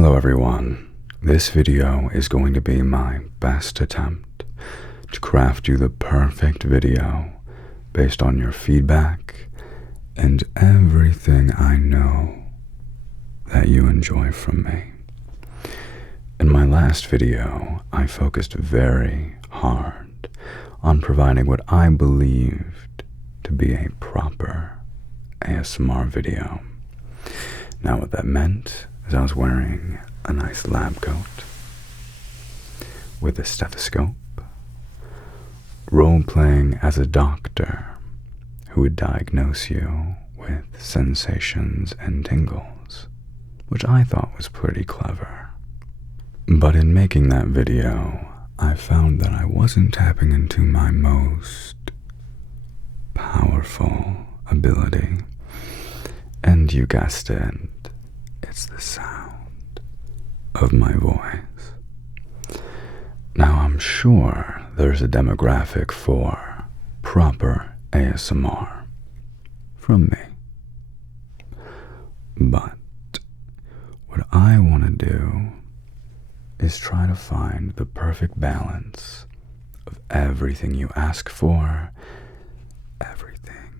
Hello everyone, this video is going to be my best attempt to craft you the perfect video based on your feedback and everything I know that you enjoy from me. In my last video, I focused very hard on providing what I believed to be a proper ASMR video. Now what that meant is I was wearing a nice lab coat with a stethoscope, role-playing as a doctor who would diagnose you with sensations and tingles, which I thought was pretty clever. But in making that video, I found that I wasn't tapping into my most powerful ability, and you guessed it, it's the sound of my voice. Now I'm sure there's a demographic for proper ASMR from me, but what I want to do is try to find the perfect balance of everything you ask for, everything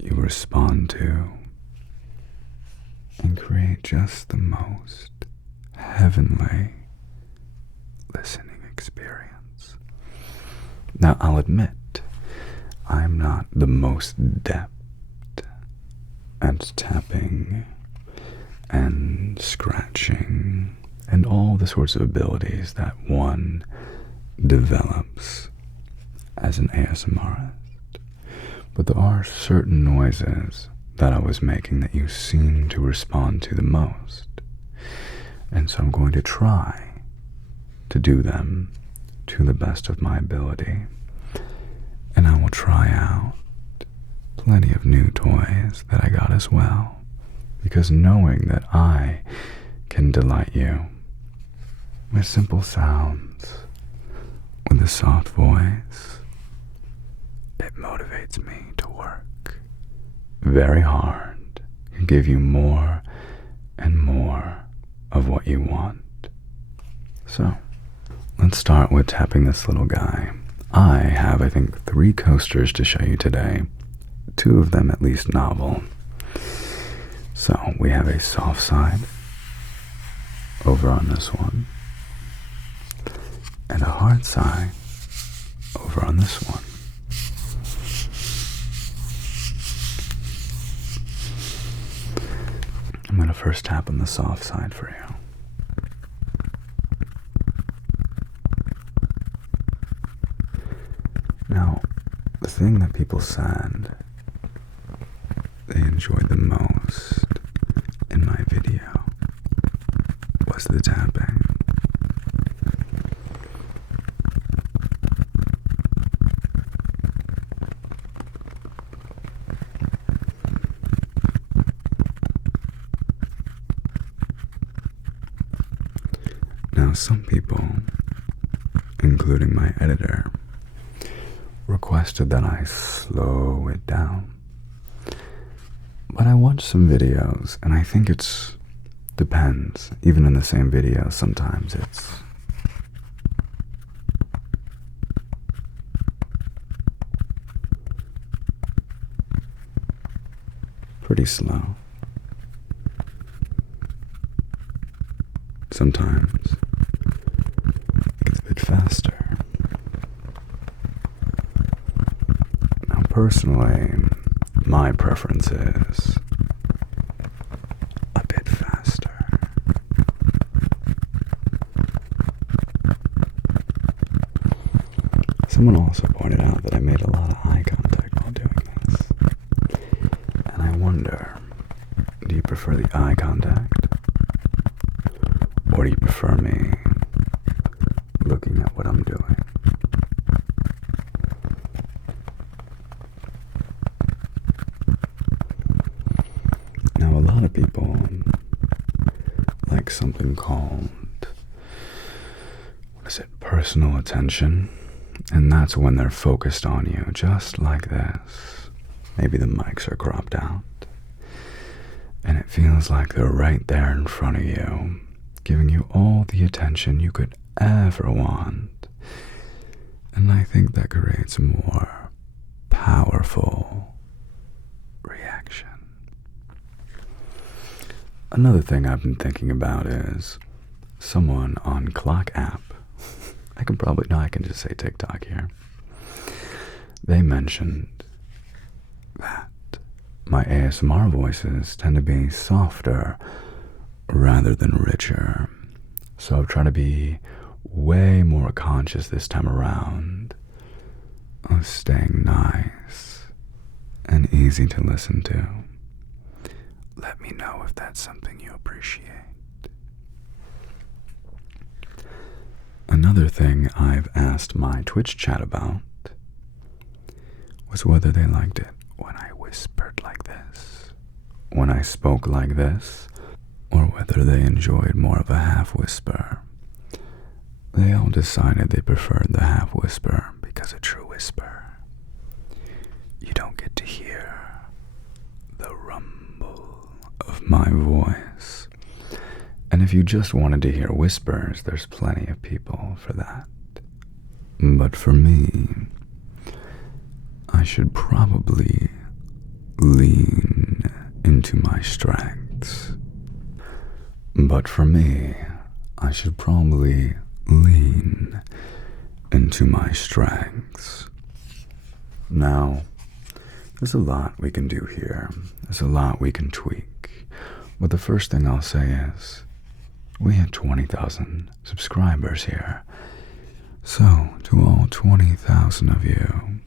you respond to, and create just the most heavenly listening experience. Now, I'll admit, I'm not the most adept at tapping and scratching and all the sorts of abilities that one develops as an ASMRist. But there are certain noises that I was making that you seem to respond to the most. And so I'm going to try to do them to the best of my ability. And I will try out plenty of new toys that I got as well, because knowing that I can delight you with simple sounds, with a soft voice, it motivates me to work very hard and give you more and more of what you want. So, let's start with tapping this little guy. I have, I think, 3 coasters to show you today, 2 of them at least novel. So, we have a soft side over on this one, and a hard side over on this one. I'm going to first tap on the soft side for you. Now, the thing that people said they enjoyed the most in my video was the tapping. Now, some people, including my editor, requested that I slow it down. But I watched some videos, and I think it depends. Even in the same video, sometimes it's pretty slow. Sometimes it's a bit faster. Now, personally, my preference is a bit faster. Someone also pointed out that I made a lot of eye contact while doing this. And I wonder, do you prefer the eye contact? Or do you prefer me looking at what I'm doing? Now, a lot of people like something called, personal attention, and that's when they're focused on you, just like this. Maybe the mics are cropped out, and it feels like they're right there in front of you, giving you all the attention you could ever want. And I think that creates a more powerful reaction. Another thing I've been thinking about is someone on Clock app. I can just say TikTok here. They mentioned that my ASMR voices tend to be softer rather than richer. So I've tried to be way more conscious this time around of staying nice and easy to listen to. Let me know if that's something you appreciate. Another thing I've asked my Twitch chat about was whether they liked it when I whispered like this, when I spoke like this, or whether they enjoyed more of a half whisper. They all decided they preferred the half whisper because a true whisper, you don't get to hear the rumble of my voice. And if you just wanted to hear whispers, there's plenty of people for that. But for me, I should probably lean into my strengths. But for me, I should probably lean into my strengths. Now, there's a lot we can do here. There's a lot we can tweak. But the first thing I'll say is, we had 20,000 subscribers here. So, to all 20,000 of you,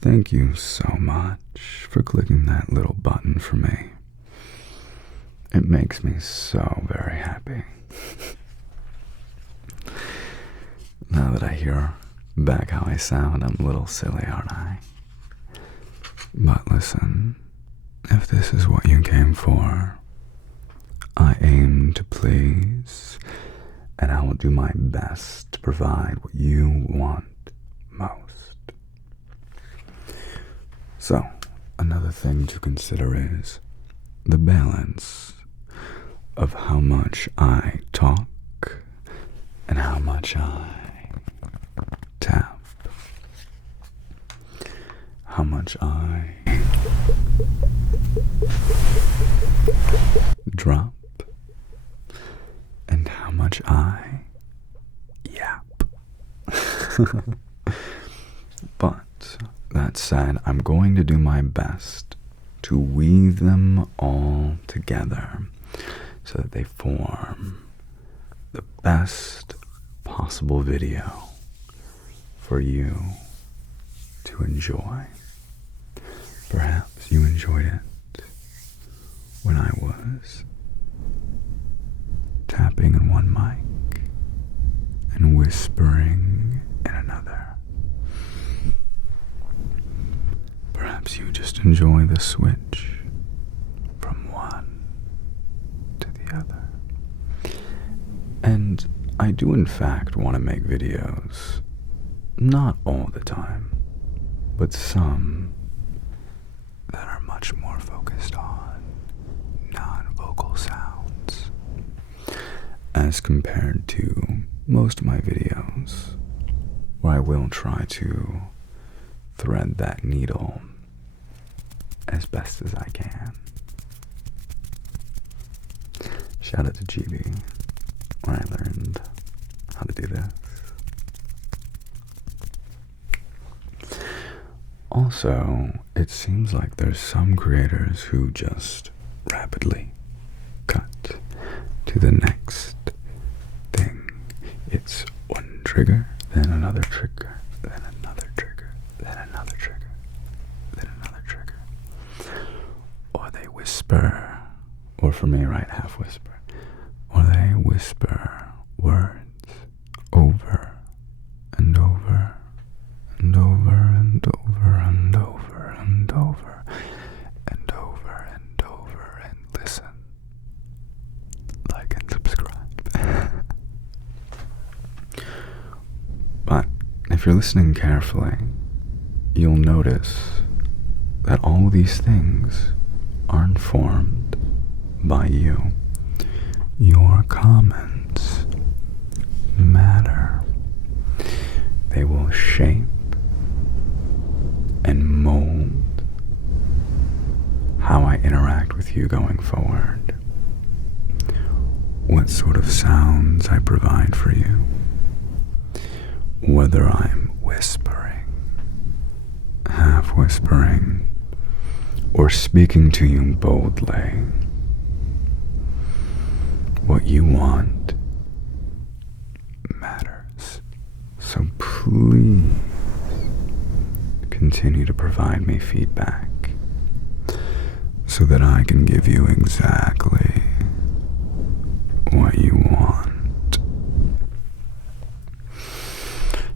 thank you so much for clicking that little button for me. It makes me so very happy. Now that I hear back how I sound, I'm a little silly, aren't I? But listen, if this is what you came for, I aim to please, and I will do my best to provide what you want most. So, another thing to consider is the balance of how much I talk and how much I tap, how much I drop, and how much I yap. But that said, I'm going to do my best to weave them all together so that they form the best possible video for you to enjoy. Perhaps you enjoyed it when I was tapping in one mic and whispering in another. Perhaps you just enjoy the switch from one to the other. And I do in fact want to make videos, not all the time, but some that are much more focused on non-vocal sounds as compared to most of my videos where I will try to thread that needle as best as I can. Shout out to GB, where I learned how to do this. Also, it seems like there's some creators who just rapidly cut to the next thing. It's one trigger, then another trigger, then another trigger, then another trigger, then another trigger. Or they whisper, or for me, right, half whisper, or they whisper words over and over and over and over and over and over and over and over and listen, like and subscribe. But if you're listening carefully, you'll notice that all these things are informed by you. Your comments matter. They will shape and mold how I interact with you going forward. What sort of sounds I provide for you. Whether I'm whispering, half whispering, or speaking to you boldly. What you want matters. So please continue to provide me feedback so that I can give you exactly what you want.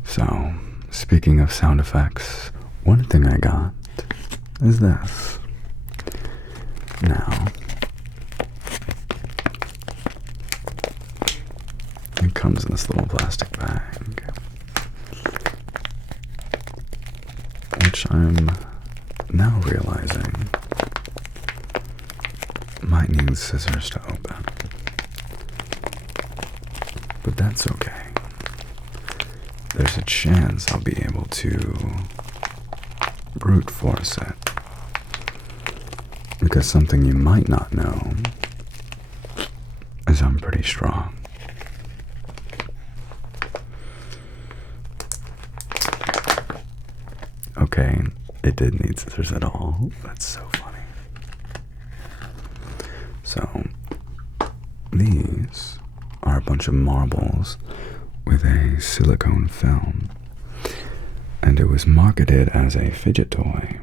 So, speaking of sound effects, one thing I got is this. Now, it comes in this little plastic bag, which I'm now realizing might need scissors to open. But that's okay. There's a chance I'll be able to brute force it. Because something you might not know is I'm pretty strong. Okay, it didn't need scissors at all. That's so funny. So, these are a bunch of marbles with a silicone film, and it was marketed as a fidget toy,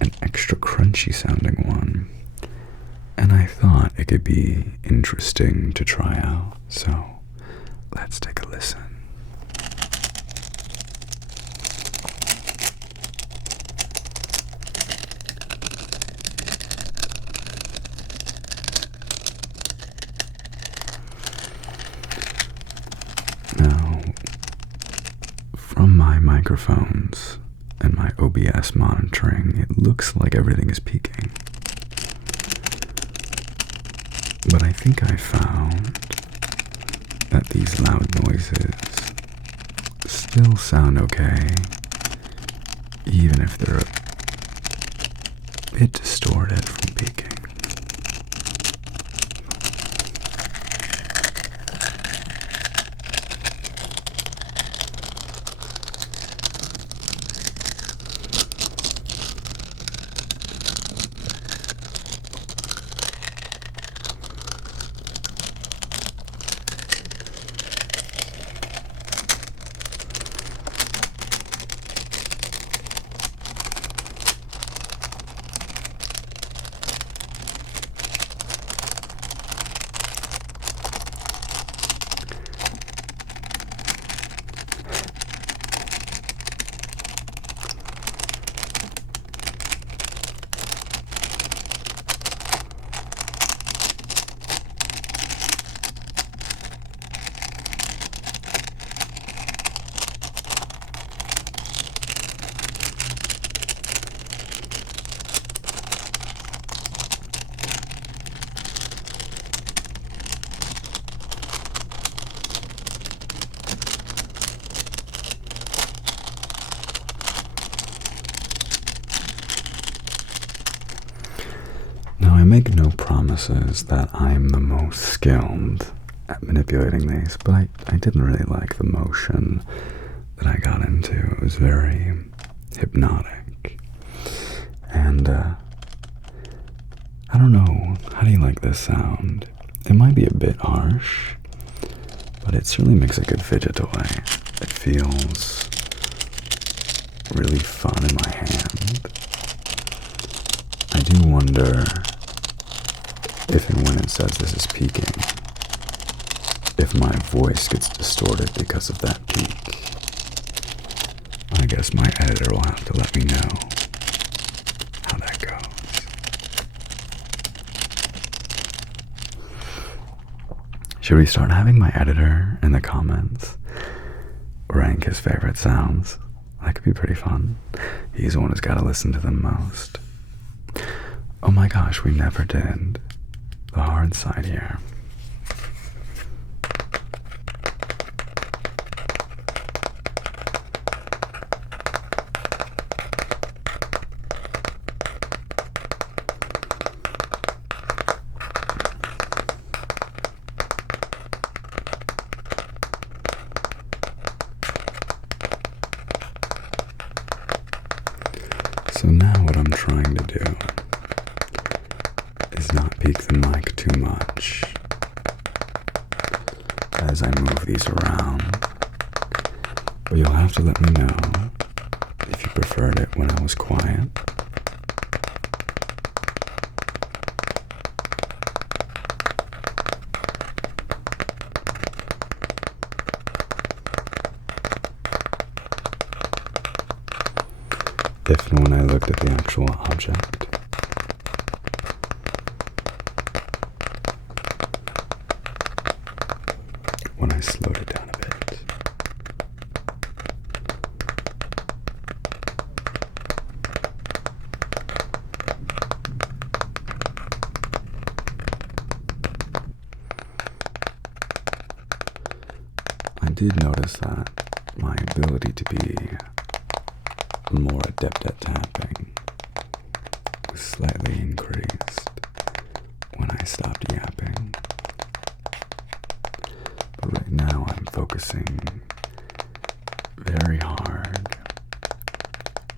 an extra crunchy sounding one, and I thought it could be interesting to try out, so let's take a listen. Now, from my microphones and my OBS monitoring, it looks like everything is peaking. But I think I found that these loud noises still sound okay, even if they're a bit distorted from peaking. Now, I make no promises that I'm the most skilled at manipulating these, but I didn't really like the motion that I got into. It was very hypnotic. And, I don't know, how do you like this sound? It might be a bit harsh, but it certainly makes a good fidget toy. It feels really fun in my hand. I do wonder if and when it says this is peaking, if my voice gets distorted because of that peak. I guess my editor will have to let me know how that goes. Should we start having my editor in the comments rank his favorite sounds? That could be pretty fun. He's the one who's got to listen to them most. Oh my gosh, we never did the hard side here. So now what I'm trying to do is not peak the mic too much as I move these around, but you'll have to let me know if you preferred it when I was quiet. If and when I looked at the actual object. When I slowed it down a bit. I did notice that my ability to be more adept at tapping was slightly increased when I stopped yapping. But right now I'm focusing very hard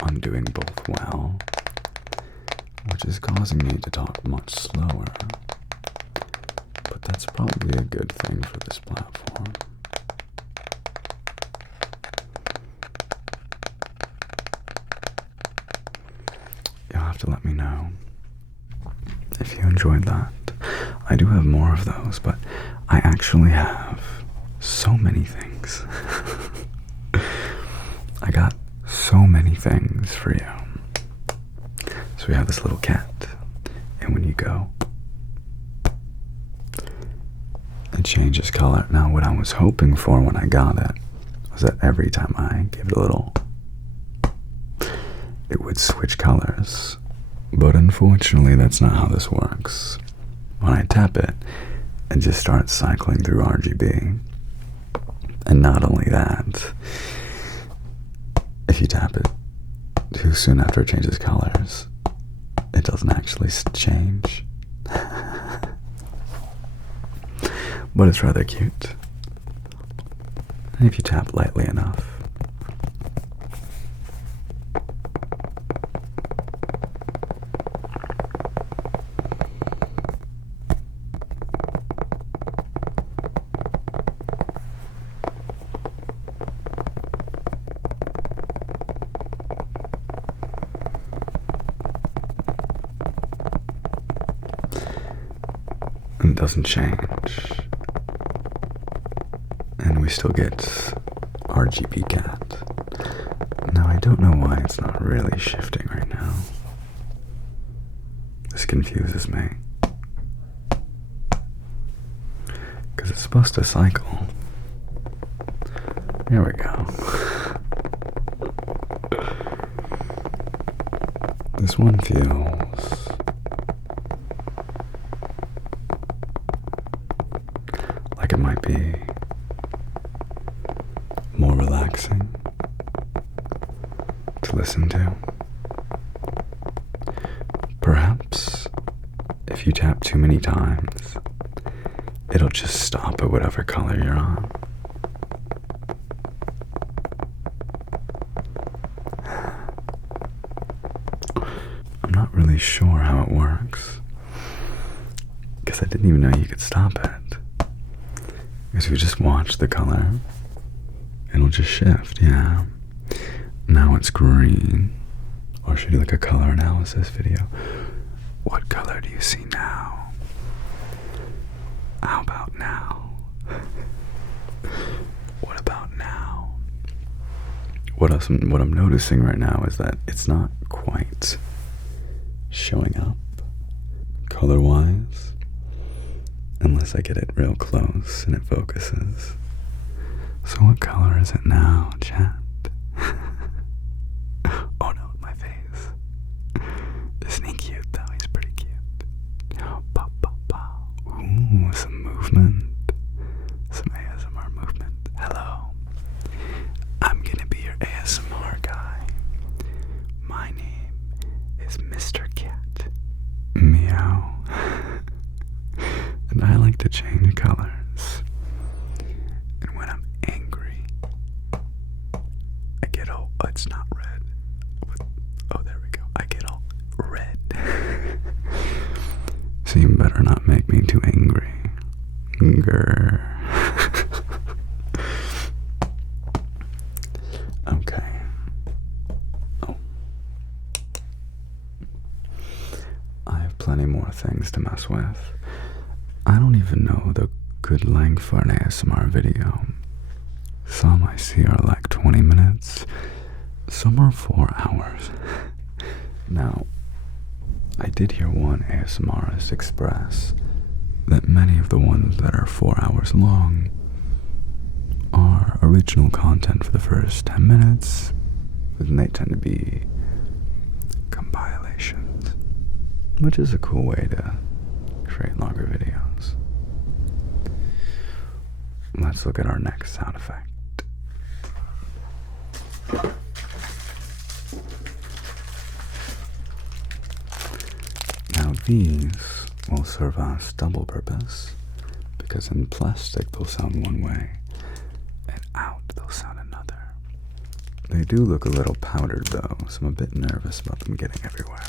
on doing both well, which is causing me to talk much slower. But that's probably a good thing for this platform. You'll have to let me know if you enjoyed that. I do have more of those, but I actually have so many things. I got so many things for you. So we have this little cat, and when you go, it changes color. Now what I was hoping for when I got it was that every time I give it a little, it would switch colors. But unfortunately, that's not how this works. When I tap it, it just starts cycling through RGB. And not only that, if you tap it too soon after it changes colors, it doesn't actually change. But it's rather cute. And if you tap lightly enough, it doesn't change. And we still get RGB cat. Now I don't know why it's not really shifting right now. This confuses me. Because it's supposed to cycle. Here we go. This one feels like it might be more relaxing to listen to. Perhaps if you tap too many times, it'll just stop at whatever color you're on. I'm not really sure how it works, because I didn't even know you could stop it. Because if you just watch the color, it'll just shift, yeah. Now it's green. Or should I do like a color analysis video? What color do you see now? How about now? What about now? What I'm noticing right now is that it's not quite showing up color-wise unless I get it real close and it focuses. So what color is it now, chat? Oh no, my face. Isn't he cute though? He's pretty cute. Pow, pow, pow. movement. Some ASMR movement. Hello. I'm gonna be your ASMR guy. My name is Mr. Cat. Meow. And I like to change colors. And when I'm angry, I get all, oh, it's not red. Oh, there we go. I get all red. So you better not make me too angry. Grr. Okay. Oh. I have plenty more things to mess with. I don't even know the good length for an ASMR video. Some I see are like 20 minutes. Some are 4 hours. Now, I did hear one ASMRist express that many of the ones that are 4 hours long are original content for the first 10 minutes, and they tend to be compilations, which is a cool way to create longer videos. Let's look at our next sound effect. Now these will serve us double purpose, because in plastic they'll sound one way, and out they'll sound another. They do look a little powdered though, so I'm a bit nervous about them getting everywhere.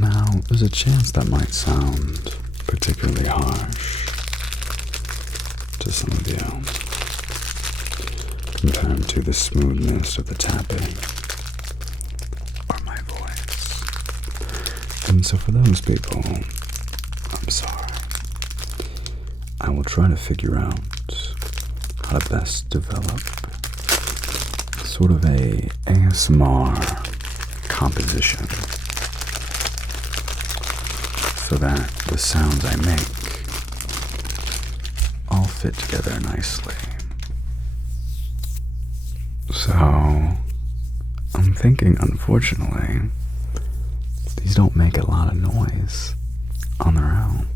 Now, there's a chance that might sound particularly harsh to some of you, compared to the smoothness of the tapping or my voice. And so for those people, I'm sorry. I will try to figure out how to best develop sort of a ASMR composition, so that the sounds I make all fit together nicely. So, I'm thinking, unfortunately, these don't make a lot of noise on their own.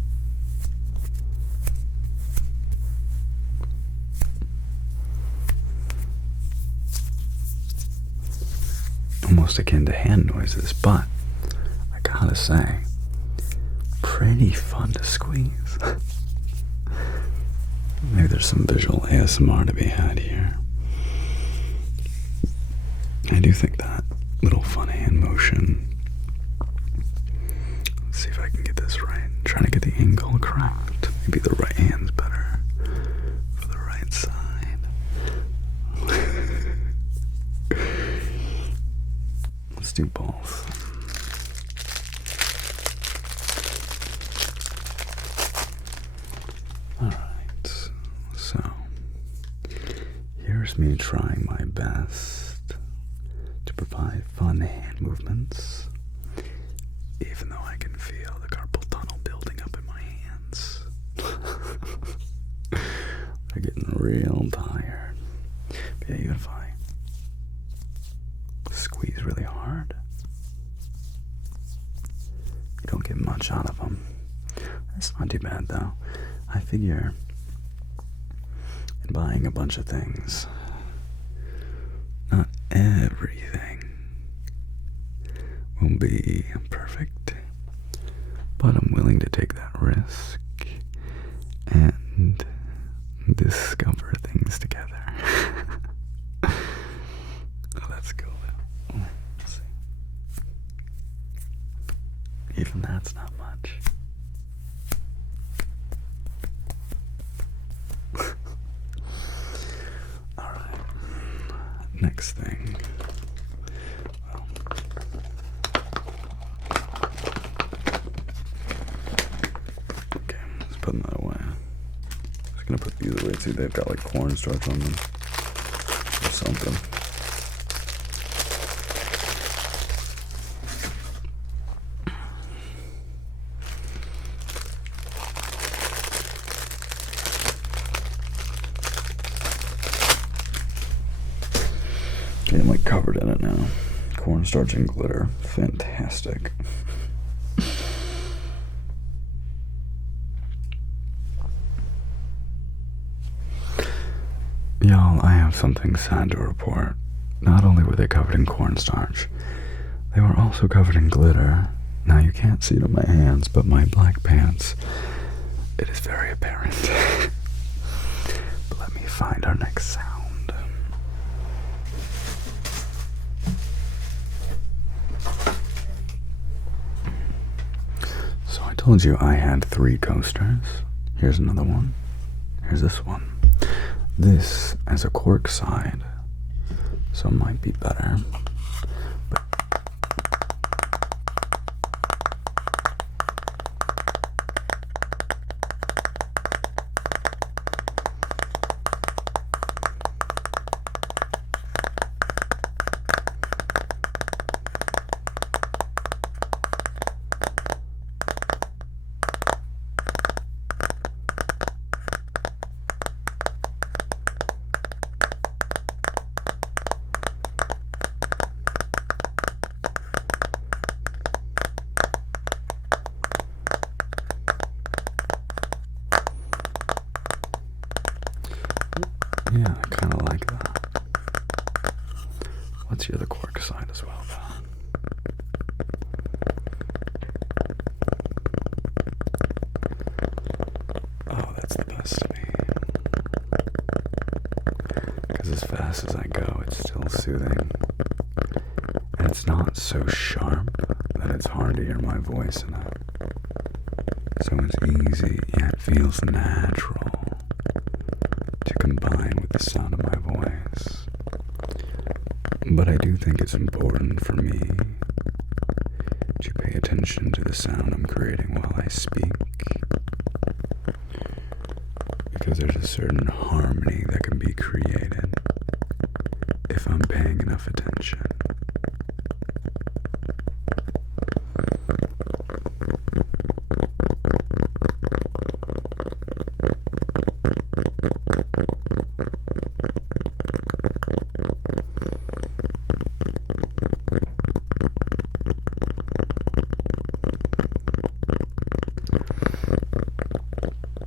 Almost akin to hand noises, but I gotta say, pretty fun to squeeze. Maybe there's some visual ASMR to be had here. I do think that little fun hand motion. Let's see if I can get this right. I'm trying to get the angle correct. Maybe the right hand's better for the right side. Let's do both. Alright, so here's me trying my best to provide fun hand movements even though I can feel the carpal tunnel building up in my hands. They're getting real tired. But yeah, even if I squeeze really hard, you don't get much out of them. That's not too bad, though. I figure in buying a bunch of things, not everything will be perfect, but I'm willing to take that risk and discover things together. Oh, that's cool. Let's see. Even that's not much. Alright. Next thing. Well, okay, let's put that away. I'm just gonna put these away too. They've got like cornstarch on them or something. Okay, I'm like covered in it now. Cornstarch and glitter. Fantastic. Y'all, I have something sad to report. Not only were they covered in cornstarch, they were also covered in glitter. Now you can't see it on my hands, but my black pants, it is very apparent. But let me find our next sound. So I told you I had 3 coasters. Here's another one. Here's this one. This as a cork side, so it might be better. But yeah, I kind of like that. Let's hear the cork side as well, though. Oh, that's the best to me. Because as fast as I go, it's still soothing. And it's not so sharp that it's hard to hear my voice in it. So it's easy, yet feels natural to combine with the sound of my voice. But I do think it's important for me to pay attention to the sound I'm creating while I speak, because there's a certain harmony that can be created if I'm paying enough attention.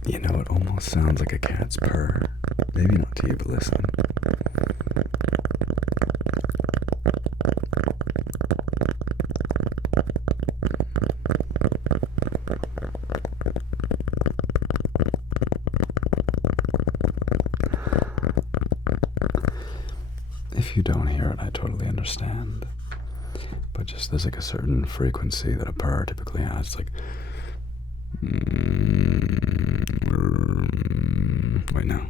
You know, it almost sounds like a cat's purr. Maybe not to you, but listen. If you don't hear it, I totally understand. But just there's like a certain frequency that a purr typically has. It's like, wait, no.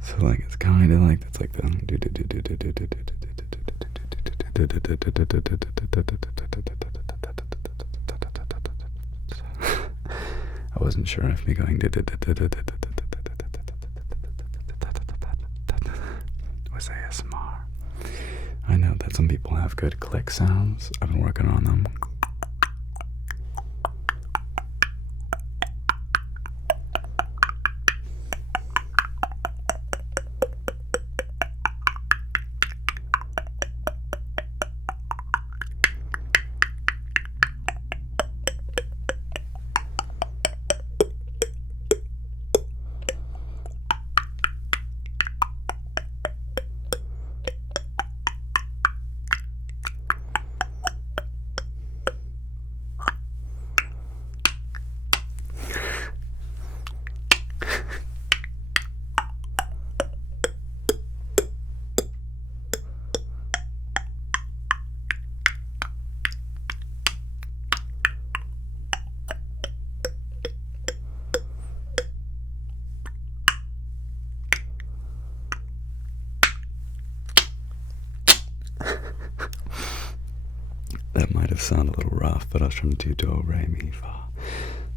So like it's kind of like it's like the wasn't sure if me going was ASMR. I know that some people have good click sounds. I've been working on them. That might have sounded a little rough, but I was trying to do do, re, mi, fa,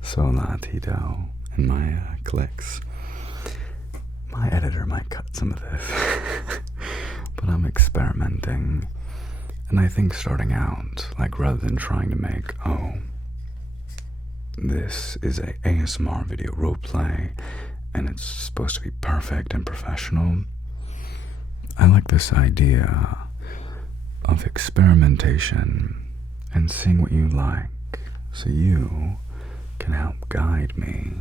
sol, la, ti, do in my clicks. My editor might cut some of this, but I'm experimenting. And I think starting out, like rather than trying to make, oh, this is a ASMR video roleplay, and it's supposed to be perfect and professional, I like this idea of experimentation and seeing what you like, so you can help guide me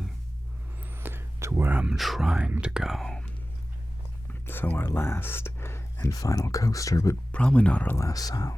to where I'm trying to go. So our last and final coaster, but probably not our last sound.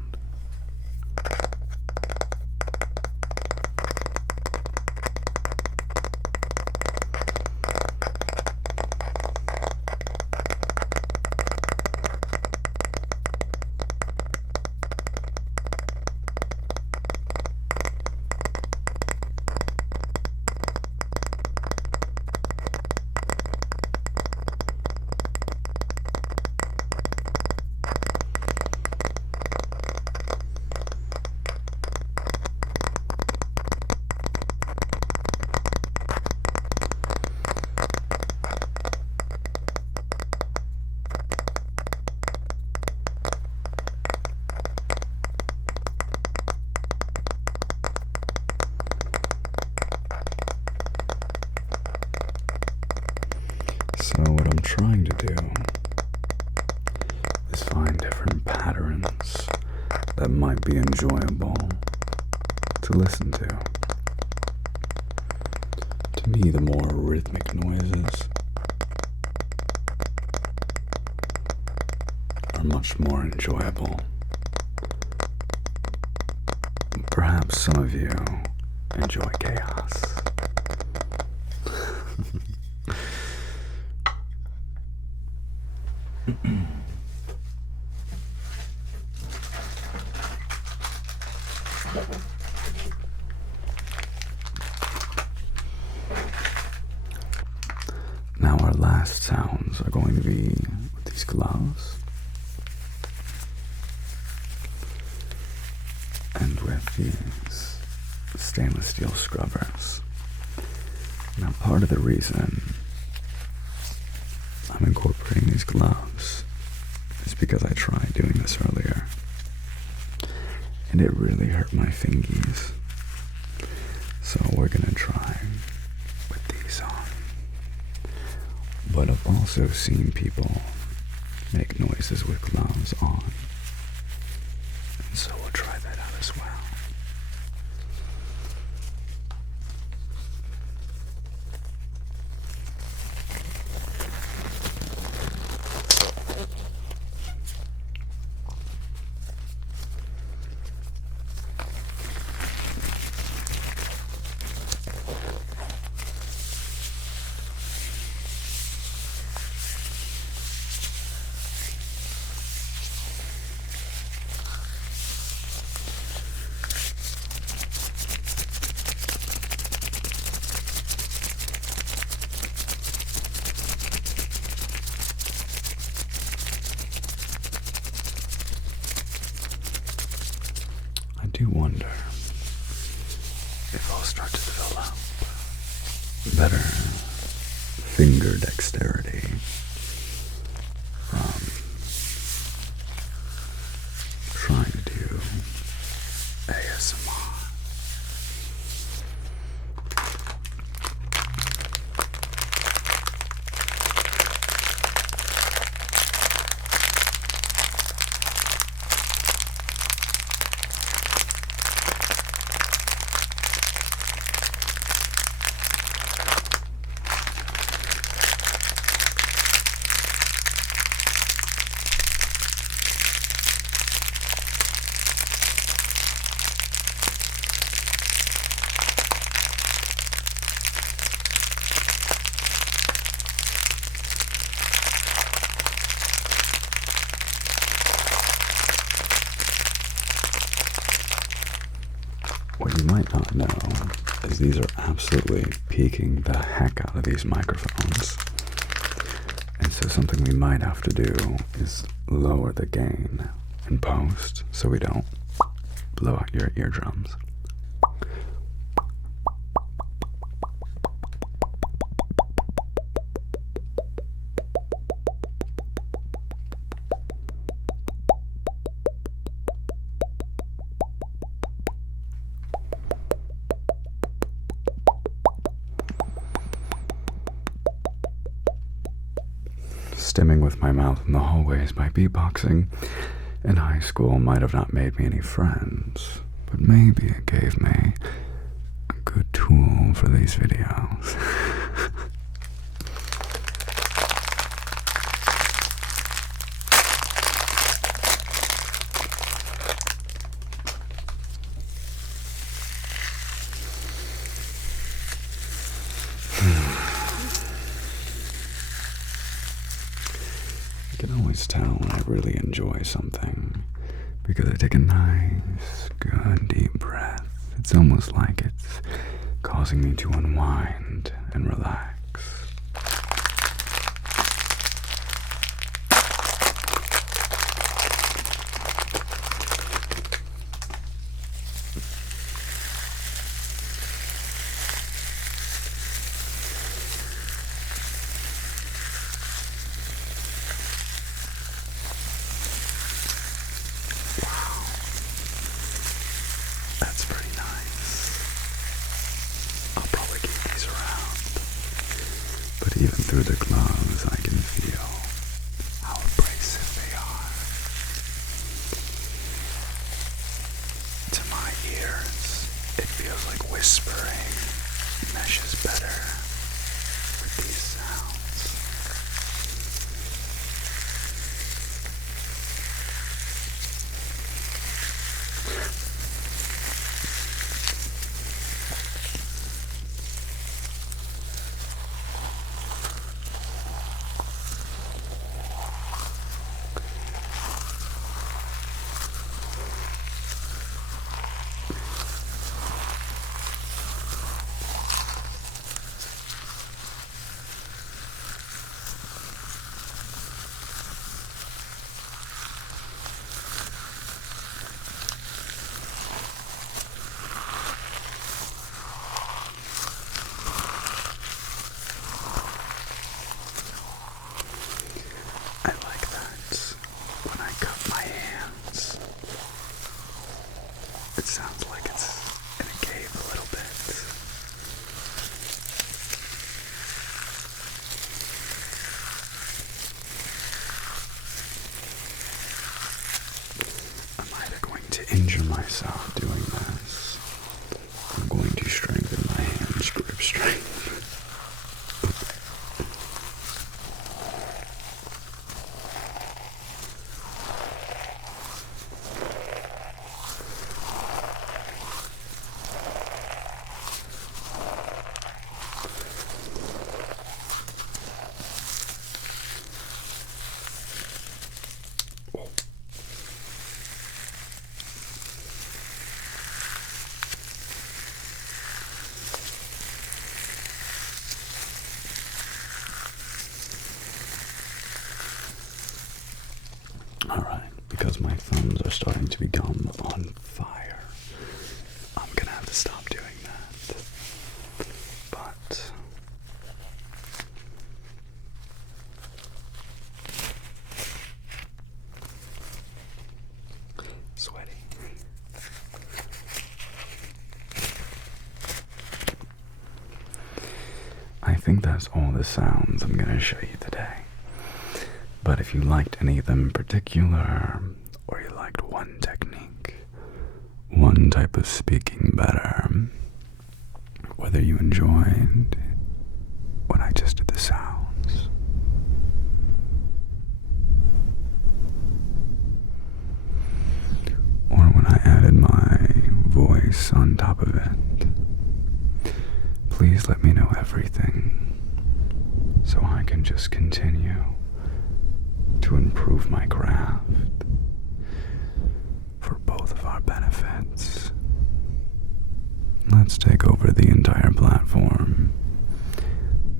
So what I'm trying to do is find different patterns that might be enjoyable to listen to. To me, the more rhythmic noises are much more enjoyable. Perhaps some of you enjoy chaos. Now our last sounds are going to be with these gloves and with these stainless steel scrubbers. Now part of the reason I'm incorporating these gloves is because I tried doing this earlier and it really hurt my fingies. So we're gonna try with these on. But I've also seen people make noises with gloves on, and so we'll try that out as well. I do wonder if I'll start to fill up better finger dexterity from trying to do ASMR. What you might not know is these are absolutely peaking the heck out of these microphones. And so something we might have to do is lower the gain in post so we don't blow out your eardrums. Stimming with my mouth in the hallways by beatboxing in high school might have not made me any friends, but maybe it gave me a good tool for these videos. I can always tell when I really enjoy something because I take a nice, good, deep breath. It's almost like it's causing me to unwind and relax. That's pretty nice. I'll probably keep these around. But even through the gloves, I can feel how abrasive they are. To my ears, it feels like whispering meshes better with these sounds. It sounds like it's in a cave a little bit. I'm either going to injure myself doing this, or I'm going to strengthen my hand's grip strength. Alright, because my thumbs are starting to become on fire, I'm gonna have to stop doing that. But I think that's all the sounds I'm going to show you today. But if you liked any of them in particular, or you liked one technique, one type of speaking better, whether you enjoyed when I just did the sounds, or when I added my voice on top of it, please let me know everything so I can just continue to improve my craft for both of our benefits. Let's take over the entire platform,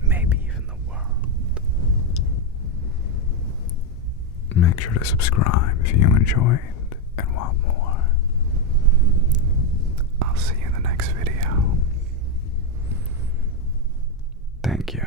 maybe even the world. Make sure to subscribe if you enjoyed and want more. I'll see you in the next video. Thank you.